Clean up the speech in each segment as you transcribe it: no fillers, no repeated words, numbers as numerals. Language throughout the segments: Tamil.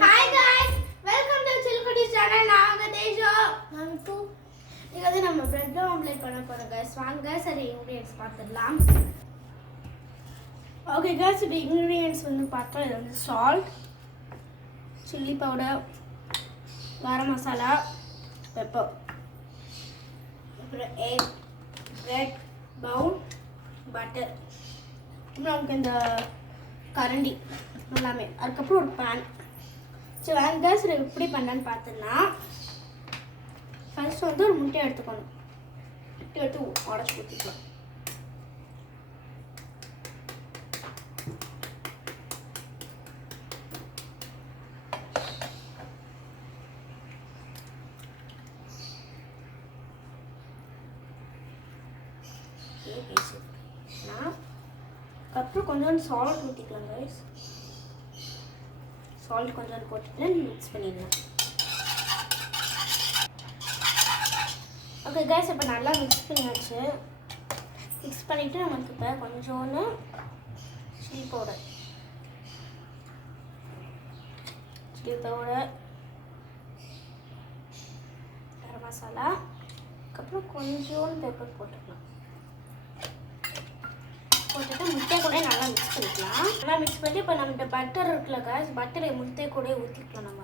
Hi guys, welcome to Chilkutti channel. நாங்க தேஜோ. இங்க வந்து நம்ம பிரெட் ஆம்லெட் பண்ண போறோம் guys. வாங்க சரி ingredients பார்த்துடலாம். Okay guys, இப்போ ingredients வந்து பார்த்தா இது வந்து salt, chili powder, garam masala, pepper. அப்புறம் egg, bread, bowl, butter. அப்புறம் நமக்கு இந்த கரண்டி எல்லாமே. அதுக்கப்புறம் ஒரு pan. சரி வாங்க சரி எப்படி பண்ணலான்னு பார்த்தோன்னா ஃபர்ஸ்ட் வந்து ஒரு முட்டையை எடுத்துக்கணும். முட்டை எடுத்து உடச்சி ஊற்றிக்கலாம். அப்புறம் கொஞ்சம் சால்ட் ஊற்றிக்கலாம் கைஸ். சால்ட் கொஞ்சம் போட்டுட்டு மிக்ஸ் பண்ணிடலாம். ஓகே கைஸ் இப்போ நல்லா மிக்ஸ் பண்ணியாச்சு. மிக்ஸ் பண்ணிவிட்டு நமக்கு இப்போ கொஞ்சோன்னு சில்லி பவுடர் கரம் மசாலா அதுக்கப்புறம் கொஞ்சோன்னு பெப்பர் போட்டுக்கலாம். போட்டுட்டு முட்டை கூட நல்லா மிக்ஸ் பண்ணிக்கலாம். நல்லா மிக்ஸ் பண்ணிட்டு இப்போ நம்மகிட்ட பட்டர் இருக்குல்ல காய்ஸ், பட்டரை முட்டை கூட ஊற்றிக்கலாம். நம்ம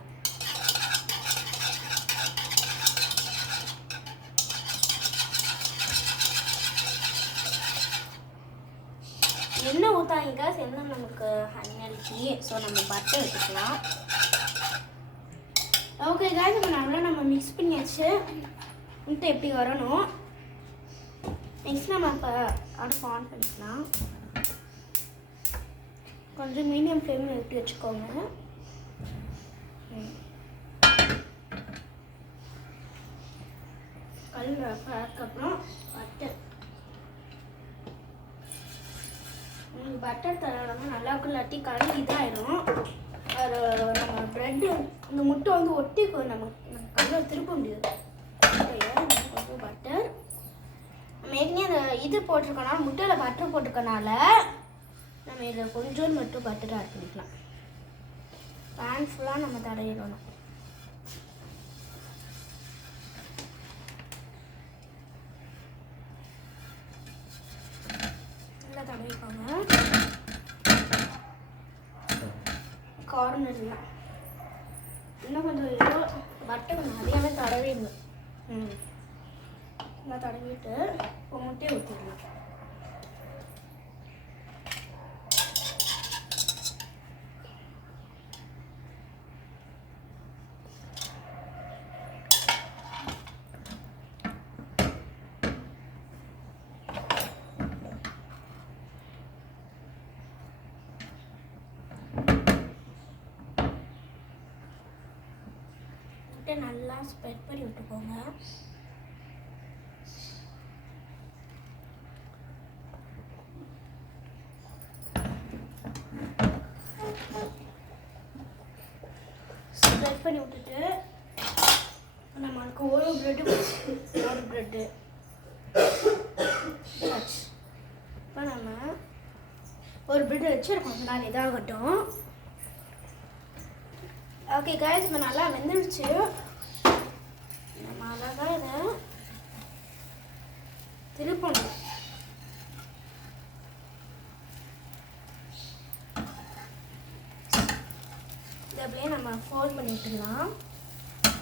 எண்ணெய் ஊற்றாங்க காய்ஸ், எண்ணெய் நமக்கு அன்ஹெல்தி. ஸோ நம்ம பட்டர் எடுத்துக்கலாம். ஓகே காய்ஸ் இப்போ நல்லா நம்ம மிக்ஸ் பண்ணியாச்சு. முட்டை எப்படி வரணும். நெக்ஸ்ட் நம்ம இப்போ அடுப்பு ஆன் பண்ணிக்கலாம். கொஞ்சம் மீடியம் ஃப்ளேமில் ஊற்றி வச்சுக்கோங்க. அதுக்கப்புறம் பட்டர் தரணும். நல்லா இல்லாட்டி கல் இதாகிடும். அது நம்ம ப்ரெட்டு இந்த முட்டை வந்து ஒட்டிக்கும். நம்ம கல்லில் திருப்ப முடியாது. கொஞ்சம் பட்டர் நம்ம ஏற்கனவே அந்த இது போட்டிருக்கனால முட்டையில் பட்டர் போட்டிருக்கனால நம்ம இதில் கொஞ்சோண்டு மட்டும் பட்டர் ஆட் பண்ணிக்கலாம். பேன் ஃபுல்லாக நம்ம தடவிடணும். நல்லா தடவிக்கோங்க. கார்னர்லாம் இன்னும் கொஞ்சம் பட்டர் நிறையாவே தடவிடணும். நல்லா தடவிட்டு இப்போ முட்டையை ஊற்றிடலாம். முட்டை நல்லா ஸ்ப்ரெட் பண்ணி விட்டுக்கோங்க. ஸ்ப்ரெட் பண்ணி விட்டுட்டு நம்மளுக்கு ஒரு ப்ரெட்டு இப்போ நம்ம ஒரு ப்ரெட் வச்சு கொஞ்ச நாள் இதாகட்டும். ஓகே காய்ஸ் இப்போ நல்லா வெந்துடுச்சு. நம்ம அழகாக இதை திருப்பணும். இது அப்படியே நம்ம ஃபோல்ட் பண்ணி விட்டுக்கலாம்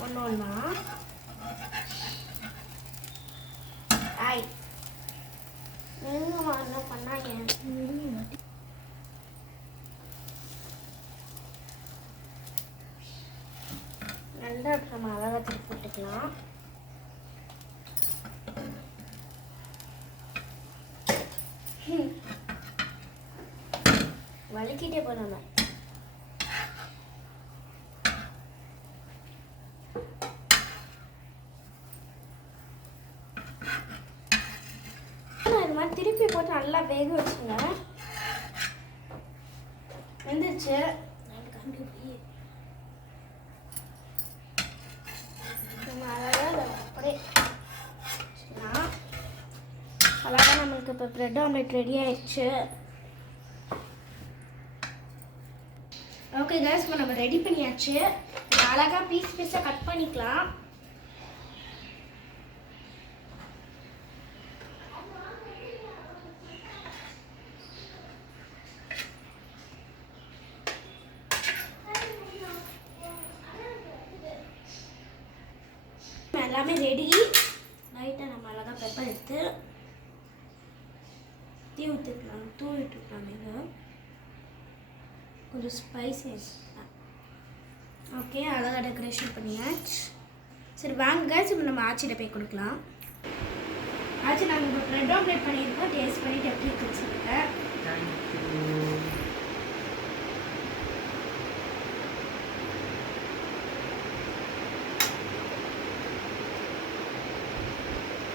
ஒன்று ஒன்றா. என்ன பண்ணாங்க நல்லா நம்ம அழகாக திருப்பி விட்டுக்கலாம். வலிக்கிட்டே போனோம். இது மாதிரி திருப்பி போட்டு நல்லா வேக வச்சுங்க. வெந்துருச்சு. அழகாக நம்மளுக்கு இப்போ ப்ரெட் ஆம்லெட் ரெடி ஆயிடுச்சு. ஓகே ஓகே गाइस இப்போ நம்ம ரெடி பண்ணியாச்சு. அழகா பீஸா கட் பண்ணிக்கலாம். எல்லாமே ரெடி. லைட்டாக நம்ம அழகாக பெப்பர் எடுத்து தூவிட்டுக்கலாம் நீங்கள் கொஞ்சம் ஸ்பைசினஸ். ஓகே அழகாக டெக்கரேஷன் பண்ணியாச்சு. சரி வாங்க guys இப்போ நம்ம ஆச்சிட்ட போய் கொடுக்கலாம். ஆச்சி நாங்கள் இப்போ ப்ரெட் ஆம்லேட் பண்ணியிருக்கோம். டேஸ்ட் பண்ணிட்டு எப்படி இருக்குன்னு சொல்லுங்கள்.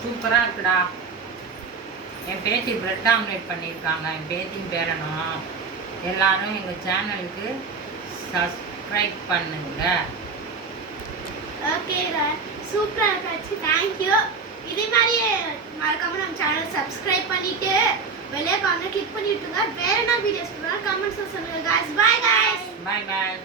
சூப்பராக இருக்குடா. என் பேத்தி பிரெட் ஆம்லேட் பண்ணியிருக்காங்க. என் பேத்தியும் பேரணும். எல்லாரும் எங்கள் சேனலுக்கு சப்ஸ்கிரைப் பண்ணுங்க. ஓகே சூப்பராக இருக்காச்சு. தேங்க்யூ. இதே மாதிரியே மறக்காமல் நம்ம சேனலை சப்ஸ்கிரைப் பண்ணிவிட்டு வெளியே கார்னர் கிளிக் பண்ணிவிட்டுங்க. வேறு என்ன வீடியோஸ் கமெண்ட்ஸில் சொல்லுங்கள் guys. Bye guys. Bye bye.